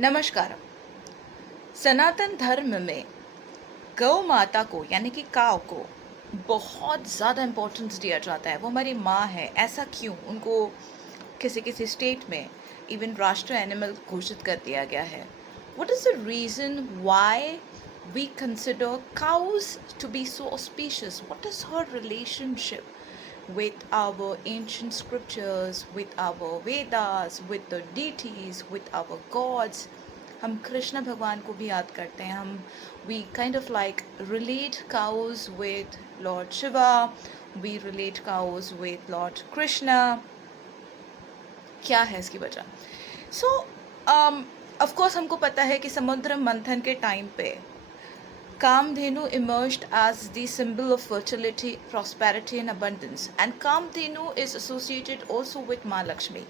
नमस्कार। सनातन धर्म में गौ माता को यानी कि काव को बहुत ज़्यादा इम्पोर्टेंस दिया जाता है। वो हमारी माँ है। ऐसा क्यों? उनको किसी किसी स्टेट में इवन राष्ट्रीय एनिमल घोषित कर दिया गया है। What is the reason why we consider cows to be so auspicious? What is her relationship with our ancient scriptures, with our Vedas, with the deities, with our gods? हम कृष्ण भगवान को भी याद करते हैं। हम we kind of like relate cows with Lord Shiva, we relate cows with Lord Krishna. क्या है इसकी वजह? सो ऑफ कोर्स हमको पता है कि समुद्र मंथन के टाइम पे Kamdhenu emerged as the symbol of fertility, prosperity and abundance, and Kamdhenu is associated also with माँ लक्ष्मी.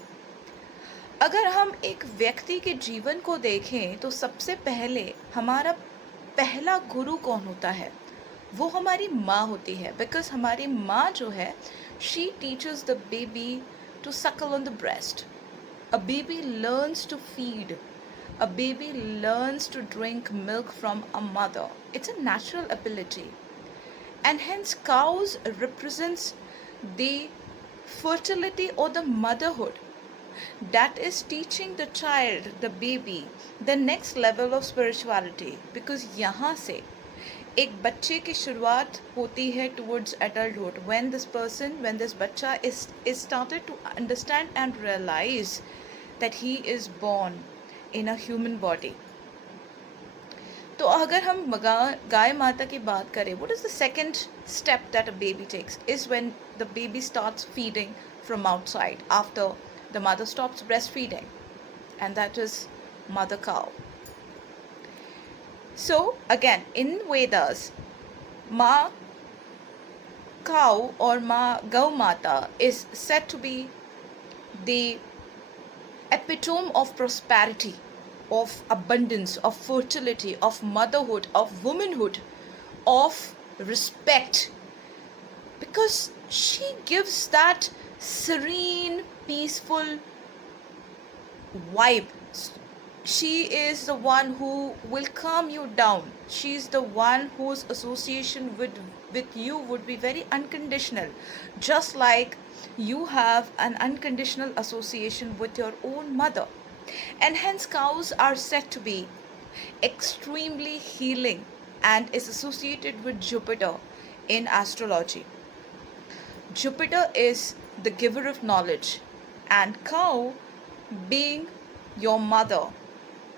अगर हम एक व्यक्ति के जीवन को देखें तो सबसे पहले हमारा पहला गुरु कौन होता है? वो हमारी माँ होती है, बिकॉज हमारी माँ जो है she teaches the baby to suckle on the breast. A baby learns to feed. A baby learns to drink milk from a mother. It's a natural ability. And hence cows represents the fertility or the motherhood that is teaching the child, the baby, the next level of spirituality. Because यहाँ से एक बच्चे की शुरुआत होती है towards adulthood, when this बच्चा is started to understand and realize that he is born in a human body. तो अगर हम गाय माता की बात करें, what is the second step that a baby takes is when the baby starts feeding from outside after the mother stops breastfeeding, and that is mother cow. So again, in Vedas, Ma cow or Ma Gau Mata is said to be the epitome of prosperity, of abundance, of fertility, of motherhood, of womanhood, of respect, because she gives that serene, peaceful vibe. She is the one who will calm you down. She's the one whose association with you would be very unconditional, just like you have an unconditional association with your own mother. And hence cows are said to be extremely healing and is associated with Jupiter in astrology. Jupiter is the giver of knowledge, and cow, being your mother,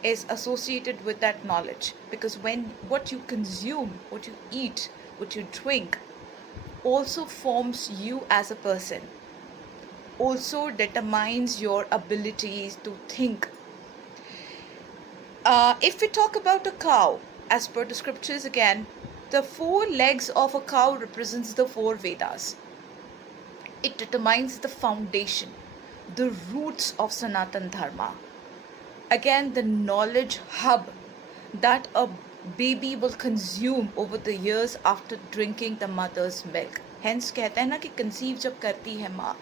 is associated with that knowledge, because when what you consume, what you eat, what you drink also forms you as a person, also determines your abilities to think. If we talk about a cow, as per the scriptures again, the 4 legs of a cow represents the 4 Vedas. It determines the foundation, the roots of Sanatan Dharma. Again, the knowledge hub that a baby will consume over the years after drinking the mother's milk. Hence कहते हैं ना कि conceive जब करती है माँ,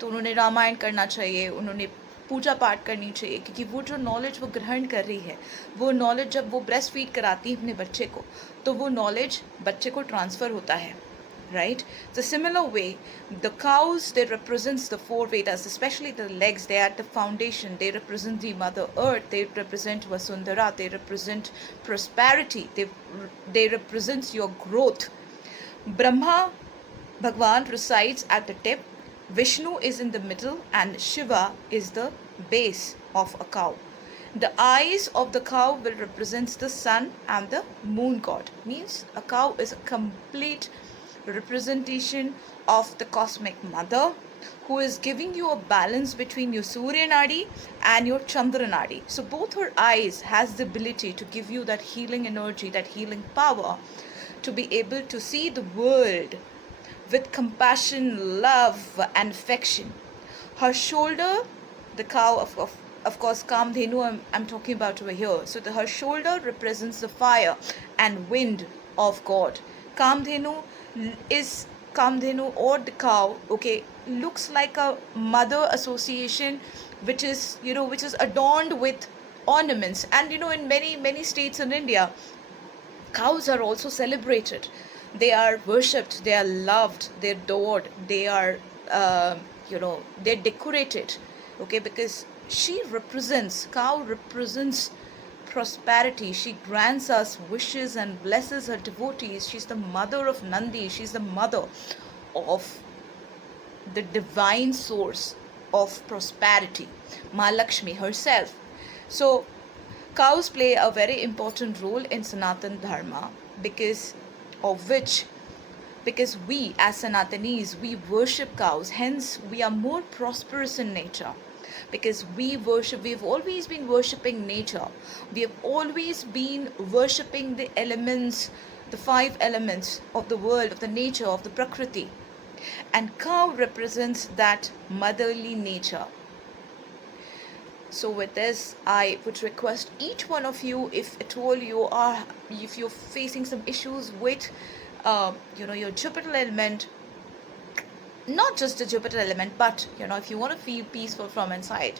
तो उन्होंने रामायण करना चाहिए, उन्होंने पूजा पाठ करनी चाहिए, क्योंकि वो जो नॉलेज वो ग्रहण कर रही है, वो नॉलेज जब वो ब्रेस्ट फीड कराती है अपने बच्चे को, तो वो नॉलेज बच्चे को ट्रांसफ़र होता है. Right? So similar way, the cows, they represents the 4 Vedas, especially the legs. They are the foundation. They represent the Mother Earth. They represent Vasundhara. They represent prosperity. They represent your growth. Brahma Bhagwan resides at the tip. Vishnu is in the middle, and Shiva is the base of a cow. The eyes of the cow will represent the sun and the moon god. Means a cow is a complete representation of the cosmic mother, who is giving you a balance between your Surya Nadi and your Chandra Nadi. So both her eyes has the ability to give you that healing energy, that healing power, to be able to see the world with compassion, love and affection. Her shoulder, the cow of course Kamdhenu I'm talking about over here. So her shoulder represents the fire and wind of God. Kamdhenu or the cow, okay, looks like a mother association, which is adorned with ornaments. And in many states in India, cows are also celebrated. They are worshipped, they are loved, they're adored, they are they're decorated. Okay, because cow represents prosperity. She grants us wishes and blesses her devotees. She's the mother of Nandi. She's the mother of the divine source of prosperity, Mahalakshmi herself. So, cows play a very important role in Sanatan Dharma, because of which, because we as Sanatanis, we worship cows, hence we are more prosperous in nature. Because we've always been worshipping nature. We have always been worshipping the elements, the five elements of the world, of the nature, of the Prakriti. And cow represents that motherly nature. So with this, I would request each one of you, if at all if you're facing some issues with your Jupiter element, not just the Jupiter element, but if you want to feel peaceful from inside,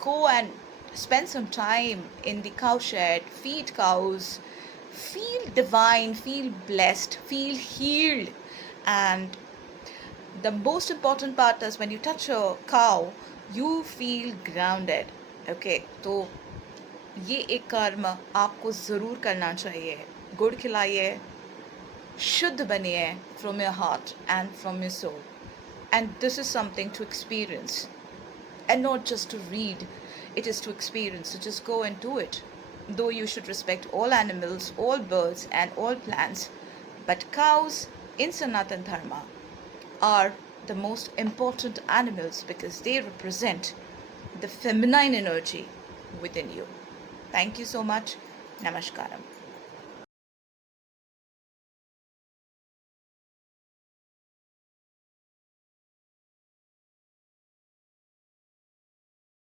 go and spend some time in the cow shed, feed cows, feel divine, feel blessed, feel healed. And the most important part is, when you touch a cow, you feel grounded. Okay, तो ये एक कर्म आपको ज़रूर करना चाहिए. गुड़ खिलाइए, शुद्ध बनिए from your heart and from your soul. And this is something to experience, and not just to read. It is to experience. So just go and do it. Though you should respect all animals, all birds, and all plants, but cows in Sanatan Dharma are the most important animals, because they represent the feminine energy within you. Thank you so much. Namaskaram.